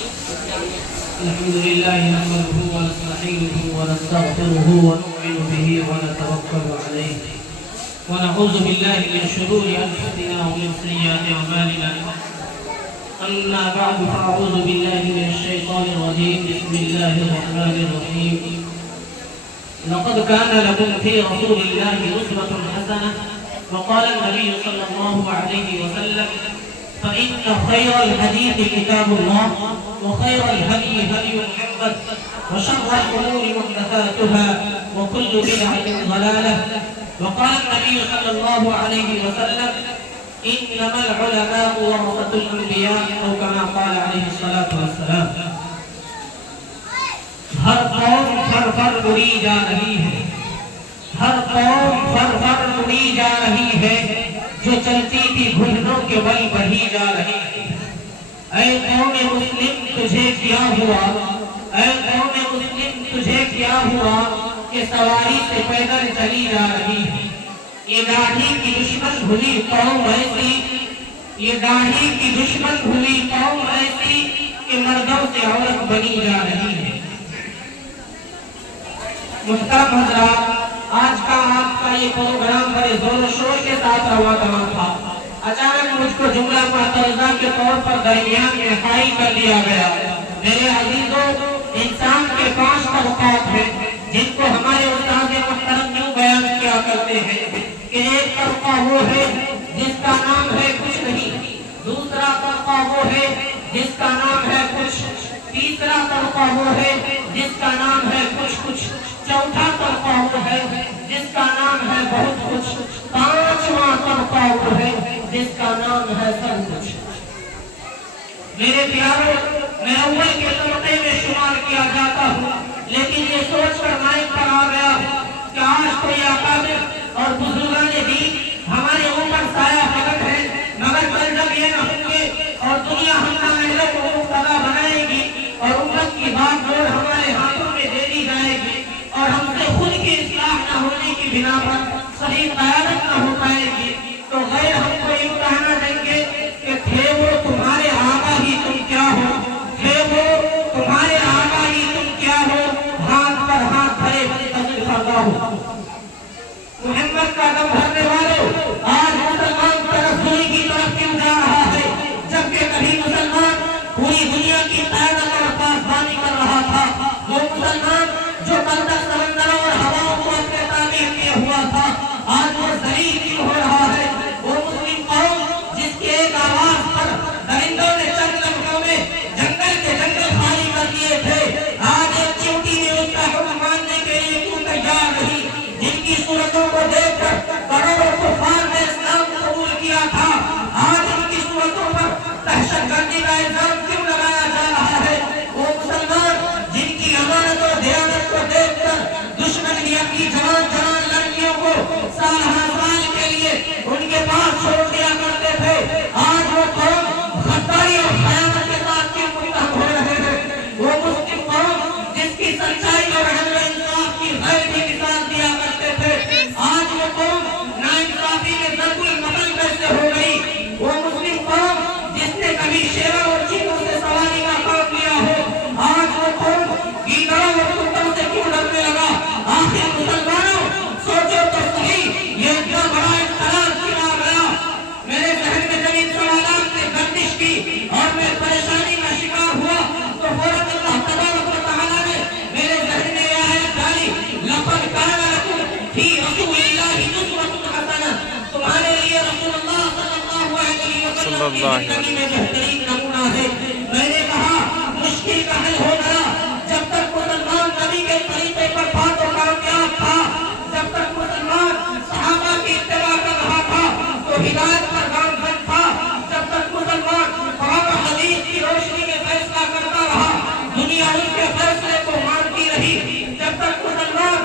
الحمد لله نحمده ونستعينه ونستغفره ونؤمن به ونتوكل عليه ونعوذ بالله من شرور أنفسنا ومن سيئات أعمالنا. أما بعد فأعوذ بالله من الشيطان الرجيم. بسم الله الرحمن الرحيم. لقد كان لكم في رسول الله أسوة حسنة. وقال النبي صلى الله عليه وسلم: فإن خير الحديث كتاب الله وخير الهدي هدي محمد وشر الأمور محدثاتها وكل بدعة ضلالة. وقال النبي صلى الله عليه وسلم: إنما العلماء ورثة الأنبياء، أو كما قال عليه الصلاة والسلام. ہر قوم فر فر اڑی جا رہی ہے، ہر قوم فر فر اڑی جا رہی ہے، جو چلتی تھی گھٹنوں کے بل بڑھی جا رہی ہے. اے قوم مسلم تجھے کیا ہوا، اے قوم مسلم تجھے کیا ہوا کہ سواری سے پیدل چلی جا رہی ہے. یہ داڑھی کی دشمن بھلی قوم ایسی، یہ داڑھی کی دشمن بھلی قوم ایسی کہ مردوں سے عورت بنی جا رہی ہے. محترم حضرات، آج کا آپ کا یہ پروگرام بڑے زور و شور کے ساتھ روا دوا تھا. اچانک مجھ کو جملہ معترضہ کے طور پر درمیان میں حائل کر دیا گیا. میرے عزیزوں، انسان کے 5 طبقات ہیں جن کو ہمارے استاد محترم یوں بیان کیا کرتے ہیں کہ ایک طبقہ وہ ہے جس کا نام ہے کچھ نہیں، دوسرا طبقہ وہ ہے جس کا نام ہے کچھ، تیسرا طبقہ وہ ہے جس کا نام ہے کچھ کچھ، چوتھا طبقہ وہ ہے جس کا نام ہے بہت کچھ، 5واں طبقہ وہ ہے جس کا نام ہے سب کچھ. میرے پیاروں، میں اول کے طبقے میں شمار کیا جاتا ہوں، لیکن یہ سوچ کر مائک پر آ گیا کہ آج کوئی اکابر اور بزرگان دین ہمارے اوپر سایہ فلک ہے، مگر کل جب یہ نہ ہوں گے اور دنیا ہم نااہلوں کو مبتلا بنائے گی اور امت کی بات ڈور ہمارے ہاتھوں میں دے دی جائے گی اور ہم سے خود کی اصلاح نہ ہونے کی بنا پر صحیح قیادت نہ ہو پائے گی، تو غیر ہم کو یوں کہنا دیں گے کہ تھے وہ تمہارے آقا ہی تم کیا ہو، تھے وہ تمہارے آقا ہی تم کیا ہو، ہاتھ پر ہاتھ دھرے منتظر فردا ہو. محمد کا دم بھرنے والوں، آج مسلمان ترقی کی طرف کیوں جا رہا ہے جبکہ کبھی مسلمان پوری دنیا کی قیادت اور پاسبانی کر رہا تھا؟ وہ مسلمان جو بلدک سمندروں اور ہواؤں کو اپنے تعمیر کیا ہوا تھا، آج وہ ذلیل کیوں ہو رہا ہے؟ وہ مسلم قوم جس کی ایک آواز پر درندوں نے چند لمحوں میں جنگل کے جنگل خالی کر دیے تھے، آج ایک چیونٹی میں اس کا حکم ماننے کے لیے کیوں تیار نہیں؟ جن کی صورتوں کو دیکھ کر کروڑوں کفار نے اسلام قبول کیا تھا، آج ان کی صورتوں پر دہشت گردی کا الزام کیوں لگایا جا رہا ہے؟ وہ مسلمان جن کی امانت اور دیانت کو دیکھ کر دشمن بھی اپنی جوان جوان لڑکیوں کو سال ہر سال کے لیے ان کے پاس چھوڑ دیا کرتے تھے، آج وہ قوم غداری اور خیانت کے ساتھ کیوں متحد ہو رہے ہیں؟ وہ مسلم قوم جس کی سچائی اور عدل و انصاف کی غیر بھی مثال دیا کرتے تھے، آج وہ قوم ناانصافی میں ضرب المثل کیسے ہو گئی؟ وہ مسلم قوم جس نے کبھی شیروں اور چیتوں سے سواری کا کام لیا ہو، آج وہ قوم گیدڑوں اور کتوں سے کیوں ڈرنے لگا؟ آخر مسلمانوں سوچو تو صحیح، یہ اتنا بڑا اختلاف کیوں آ گیا؟ میرے ذہن میں جب ان سوالات نے گردش کی اور میں پریشانی کا شکار ہوا تو فوراً اللہ تبارک و تعالیٰ نے میرے ذہن میں یہ آیت ڈالی: لَقَدْ كَانَ لَكُمْ فِي رَسُولِ اللَّهِ أُسْوَةٌ حَسَنَةٌ. تمہارے لیے رسول اللہ صلی اللہ علیہ وسلم کی زندگی میں بہترین نمونہ ہے. میں نے کہا مشکل کا حل ہو گیا جب تک مسلمان نبی کے طریقے پر بات و کامیاب تھا، جب تک مسلمان صحابہ کی اتباع کر رہا تھا تو ہدایت پر گامزن تھا، جب تک مسلمان قرآن و حدیث کی روشنی میں فیصلہ کرتا رہا دنیا اس کے فیصلے کو مانتی رہی، جب تک مسلمان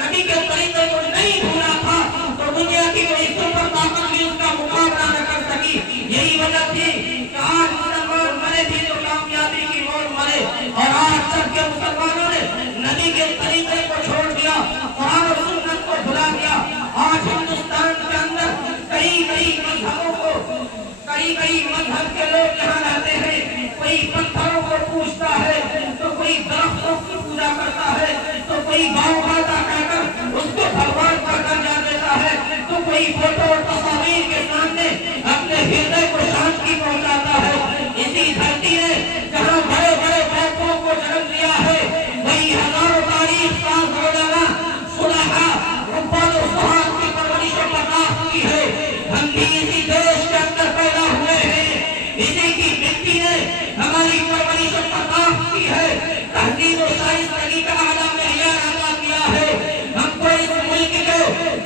نبی کے طریقے کو نہیں بھولا تھا تو دنیا کی کوئی سپر طاقت بھی اس کا مقابلہ نہ کر سکی. یہی وجہ تھی کہ آج مسلمان مرے بھی تو کامیابی کی موت مرے، اور آج جب کے مسلمانوں نے نبی کے طریقے کو چھوڑ دیا، قرآن و سنت کو بھلا دیا، آج ہندوستان کے اندر کئی مذہب کے لوگ یہاں رہتے ہیں، کوئی پتھروں کو پوجتے कोई गाँव माता कहकर उसको भगवान का दर्जा देता है, तो कोई फोटो और तस्वीर के सामने अपने हृदय को शांति पहुंचाता है। इसी धरती ने जहाँ बड़े बड़े बापों को जन्म दिया है, वही हजारों तारीख साल रोजाना सुलहा रुपल सुहाग की परवरिश बर्दाश्त की है। हम भी इसी देश के अंदर पैदा हुए हैं, इसी की मिट्टी ने हमारी परवरिश बर्दाश्त की है। तहजीब और साइंस तरीका आला में अदा किया है। हमको इस मुल्क के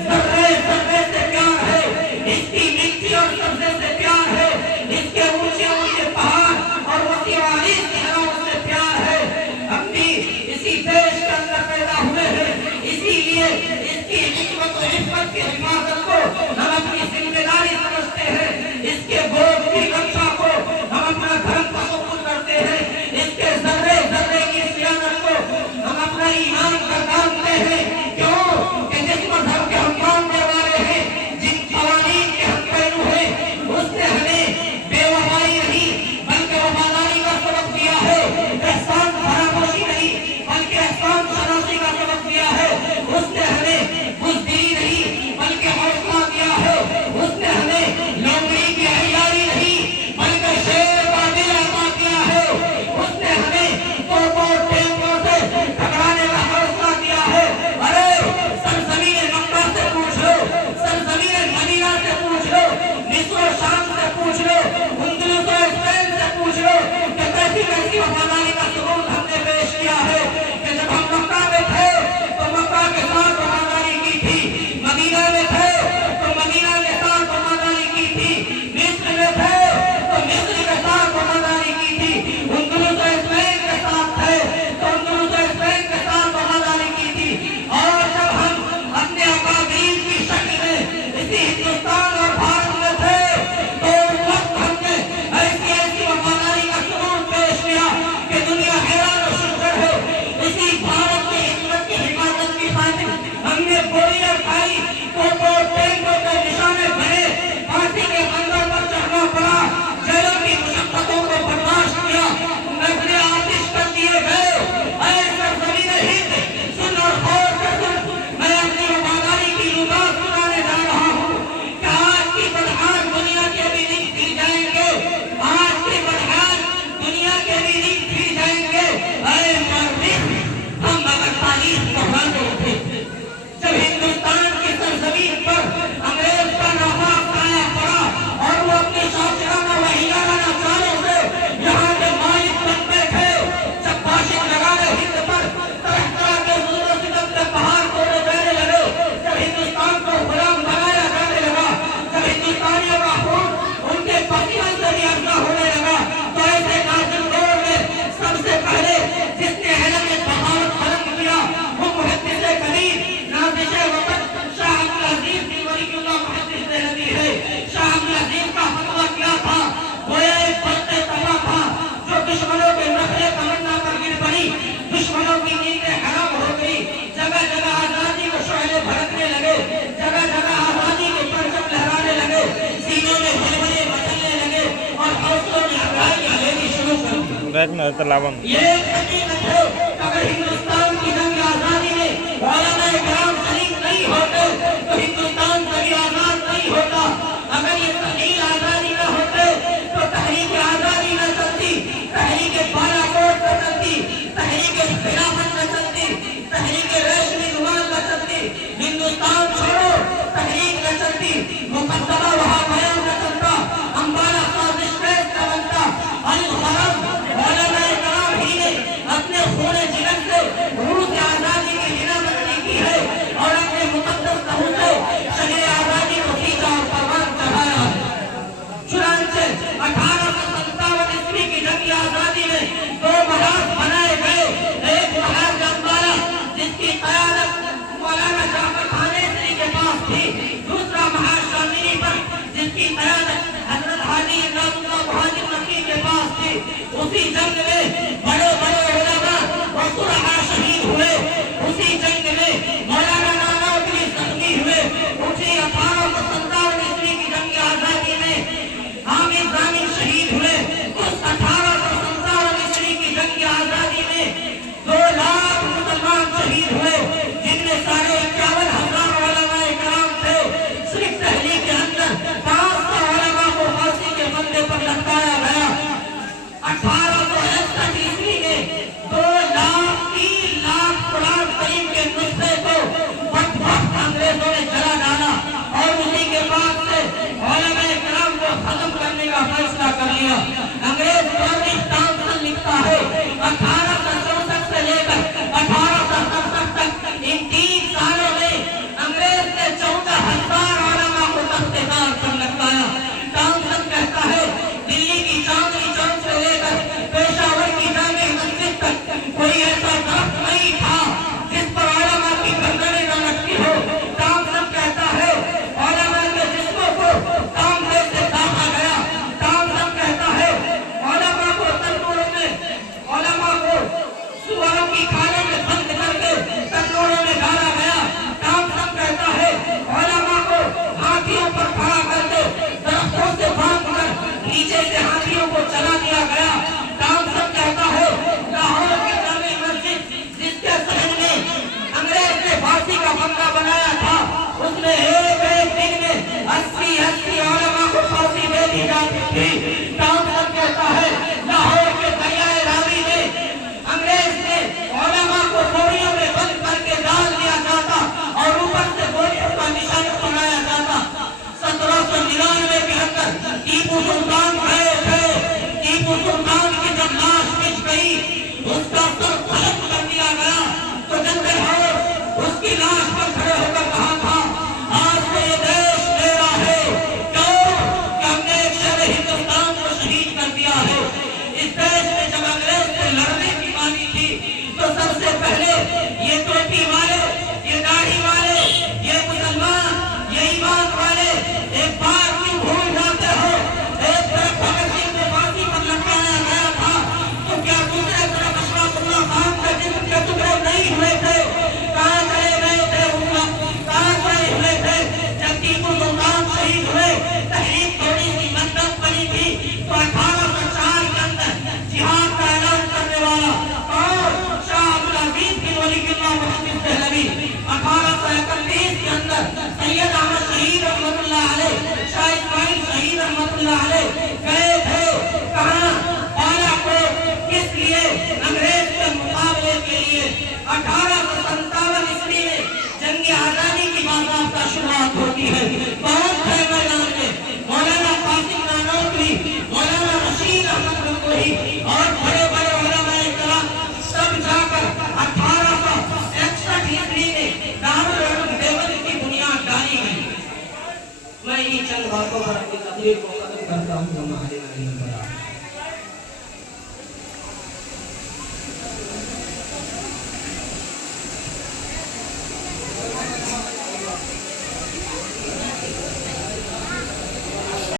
जर्रे जर्रे से प्यार है, इसकी मिट्टी और सब्जे से प्यार है, इसके ऊंचे ऊंचे पहाड़ और वसी वारिस किनारों से प्यार है। हम भी इसी देश के अंदर पैदा हुए हैं, इसीलिए इसकी हिकमत और हिकमत की हिफाजत को हम अपनी जिम्मेदारी समझते हैं। इसके गोद की रक्षा को हम अपना धर्म का सुपुर्द करते हैं। इसके जर्रे जर्रे की सियानत को हम अपना ईमान का मानते हैं। क्यों कि जिस मजहब के हम मानने वाले हैं, जिन कवानीन के हम पैरू हैं, उसने हमें बेवफाई नहीं बल्कि वफादारी का सबक दिया है। एहसान फरामोशी नहीं बल्कि एहसान शनासी का सबक दिया है। उसने हमें बुज़दिली नहीं बल्कि हौसला दिया है। उसने हमें लोमड़ी की हयारी नहीं बल्कि शेर का दिल अता किया है। उसने हमें तोपों टेंकों से टकराने का हौसला दिया है। अरे सरजमीन मक्का से पूछ लो, सरजमीन मदीना से पूछ लो, मिस्र और शाम से पूछ लो, अंदलुस और स्पेन से पूछ लो कि कैसी कैसी वफादारी का सबूत हमने पेश किया है। कि जब हम मक्का में थे तो मक्का के साथ वफादारी की थी, मदीना में थे तो मदीना के साथ वफादारी की थी, मिस्र में थे तो मिस्र के साथ वफादारी की थी, अंदलुस और स्पेन के साथ थे तो अंदलुस और स्पेन के साथ वफादारी की थी। और जब हम अपने अकाबरीन की शक्ल में इसी हिंदुस्तान और भारत में थे तो उस वक्त हमने ऐसी ऐसी वफादारी का सबूत पेश किया कि दुनिया हैरान और शुक्र है। इसी भारत की हिम्मत की हिफाजत की खातिर हमने गोलियां खाई, तोपों टैंकों के निशाने बने, फांसी के मंदिर पर चढ़ना पड़ा, जेलों की मुशक्कतों को बर्दाश्त किया, नजरें आतिश कर दिए गए। ऐसा ज़मीन हिंद सुन और गौर से सुन, मैं अपनी वफादारी की रुबात सुनाने जा रहा हूँ कि आज की बदहाल दुनिया के भी दिन फिर जाएंगे, आज की बदहाल दुनिया के भी दिन फिर जाएंगे। अरे मर्द हम अगर तारीख दोहराते थे, जब हिंदुस्तान की सरजमीन पर अंग्रेज का नवाब आया पड़ा और वो अपने शासकाना वहीराना चालों से यहाँ के मालिक बनते थे, जब बाशिक लगाने हिंद पर तरह तरह के जुल्म और सितम के पहाड़ तोड़े जाने लगे, जब हिंदुस्तान को गुलाम बनाया जाने लगा, जब हिंदुस्तानियों का खून उनके पसीने से भी अफजा होने लगा, तो ऐसे नाज़िम दौर में सबसे पहले जिसने हलम बगावत खत्म किया वो मुहद्दिस कबीर नाज़िश वतन शाह अब्दुल अजीज बिन वलीउल्लाह मुहद्दिस देहलवी है। शाह अब्दुल अजीज का फतवा क्या था? वो एक बस्ते तबा था जो दुश्मनों के नखरे तमन्ना पर गिर पड़ी, दुश्मनों की नींदें हराम हो गई, जगह जगह आजादी के शोले भड़कने लगे, जगह जगह आजादी के परचम लहराने लगे, सीनों में हिलवले मचलने लगे और हौसलों में अंगारियां लेनी शुरू कर दी। ये हकीकत है। अगर हिंदुस्तान की जंग आजादी में उलमाए किराम शरीक नहीं होते तो हिंदुस्तान कभी आजाद नहीं होता। अगर ये तहरीक आजादी न होते तो तहरीक आजादी न चलती, तहरीक बालाकोट न चलती, तहरीक खिलाफत न चलती, तहरीक रेशमी रुमाल न चलती, हिंदुस्तान छोड़ो तहरीक न चलती, मुकद्दमा वहाँ बयान न चलता, अम्बाला साजिश पेश न बनता। अल-गरज़ उलमाए किराम ही ने अपने खून जिगर से रूस आजादी की हिनामती की है और अपने मुकद्दस लहू से शहर आजादी को सीधा और परवान चढ़ाया है। चुनांचे 1857 ईस्वी की जंगी आजादी में दो महाज बनाए गए। एक महाज अम्बाला जिसकी क़यादत मौलाना जाफर खानेसरी के पास थी, दूसरा महाज शामिनी पर जिसकी क़यादत हज़रत हाजी इमदादुल्लाह मुहाजिर नकी के पास थी। उसी जंग में बड़े बड़े उलमा और सुलहा शहीद हुए। उसी जंग में मौलाना नानावली जख्मी हुए। उसी 1857 ईस्वी की जंग आजादी में हामिद जामिन शहीद हुए। उस 1857 ईस्वी की जंग आजादी में 2 लाख मुसलमान शहीद हुए। چند باتوں پر اپنی تقریر کو ختم کرتا ہوں.